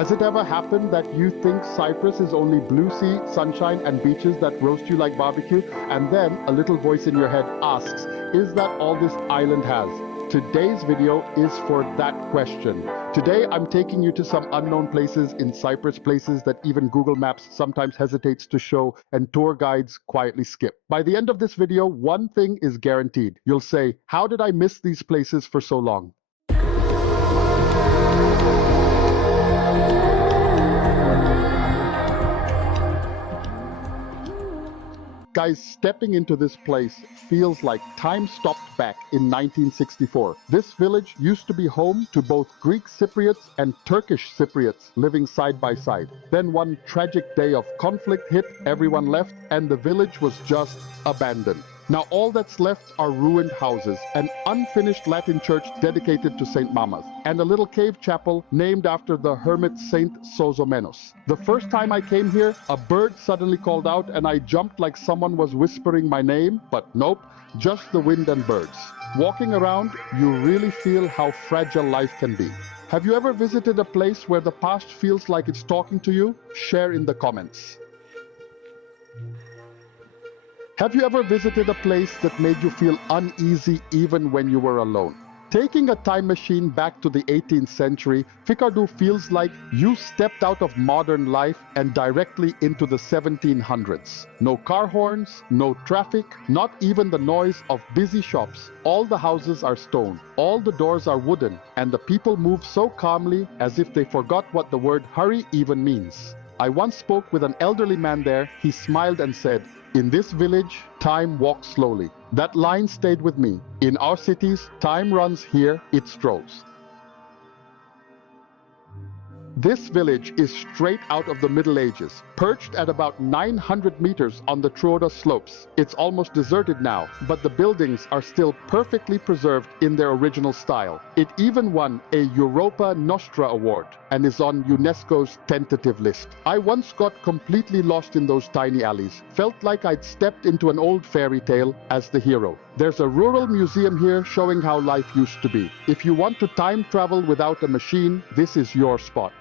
Has it ever happened that you think Cyprus is only blue sea, sunshine, and beaches that roast you like barbecue? And then a little voice in your head asks, is that all this island has? Today's video is for that question. Today, I'm taking you to some unknown places in Cyprus, places that even Google Maps sometimes hesitates to show and tour guides quietly skip. By the end of this video, one thing is guaranteed. You'll say, how did I miss these places for so long? Guys, stepping into this place feels like time stopped back in 1964. This village used to be home to both Greek Cypriots and Turkish Cypriots living side by side. Then one tragic day of conflict hit, everyone left, and the village was just abandoned. Now all that's left are ruined houses, an unfinished Latin church dedicated to St. Mamas, and a little cave chapel named after the hermit Saint Sozomenos. The first time I came here, a bird suddenly called out and I jumped like someone was whispering my name, but nope, just the wind and birds. Walking around, you really feel how fragile life can be. Have you ever visited a place where the past feels like it's talking to you? Share in the comments. Have you ever visited a place that made you feel uneasy even when you were alone? Taking a time machine back to the 18th century, Fikardou feels like you stepped out of modern life and directly into the 1700s. No car horns, no traffic, not even the noise of busy shops. All the houses are stone, all the doors are wooden, and the people move so calmly as if they forgot what the word hurry even means. I once spoke with an elderly man there. He smiled and said, "In this village, time walks slowly." That line stayed with me. In our cities, time runs here, it strolls. This village is straight out of the Middle Ages, perched at about 900 meters on the Troodos slopes. It's almost deserted now, but the buildings are still perfectly preserved in their original style. It even won a Europa Nostra award and is on UNESCO's tentative list. I once got completely lost in those tiny alleys, felt like I'd stepped into an old fairy tale as the hero. There's a rural museum here showing how life used to be. If you want to time travel without a machine, this is your spot.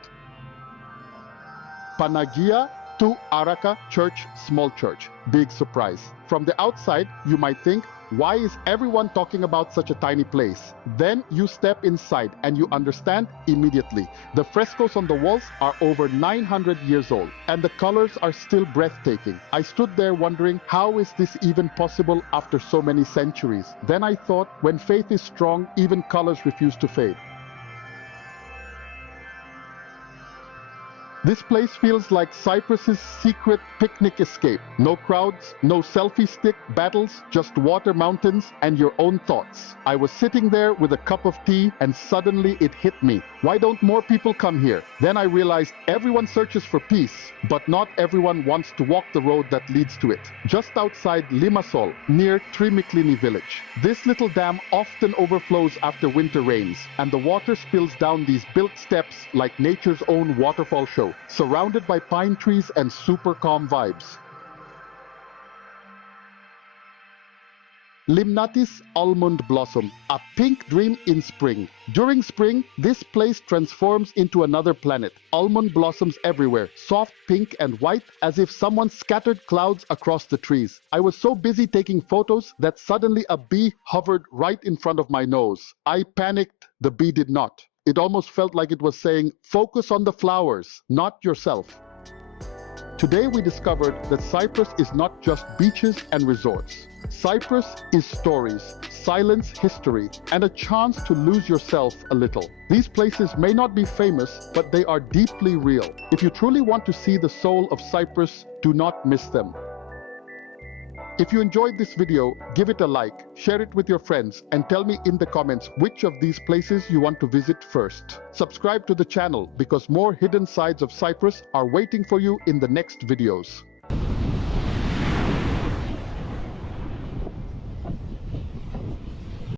Panagia to Araka Church, small church. Big surprise. From the outside, you might think, why is everyone talking about such a tiny place? Then you step inside and you understand immediately. The frescoes on the walls are over 900 years old and the colors are still breathtaking. I stood there wondering, how is this even possible after so many centuries? Then I thought, when faith is strong, even colors refuse to fade. This place feels like Cyprus's secret picnic escape. No crowds, no selfie stick battles, just water mountains and your own thoughts. I was sitting there with a cup of tea and suddenly it hit me. Why don't more people come here? Then I realized everyone searches for peace, but not everyone wants to walk the road that leads to it. Just outside Limassol, near Dreamy village. This little dam often overflows after winter rains, and the water spills down these built steps like nature's own waterfall show, surrounded by pine trees and super calm vibes. Limnatis Almond Blossom, a pink dream in spring. During spring, this place transforms into another planet. Almond blossoms everywhere, soft pink and white, as if someone scattered clouds across the trees. I was so busy taking photos that suddenly a bee hovered right in front of my nose. I panicked, the bee did not. It almost felt like it was saying, focus on the flowers, not yourself. Today we discovered that Cyprus is not just beaches and resorts. Cyprus is stories, silence, history, and a chance to lose yourself a little. These places may not be famous, but they are deeply real. If you truly want to see the soul of Cyprus, do not miss them. If you enjoyed this video, give it a like, share it with your friends, and tell me in the comments which of these places you want to visit first. Subscribe to the channel because more hidden sides of Cyprus are waiting for you in the next videos.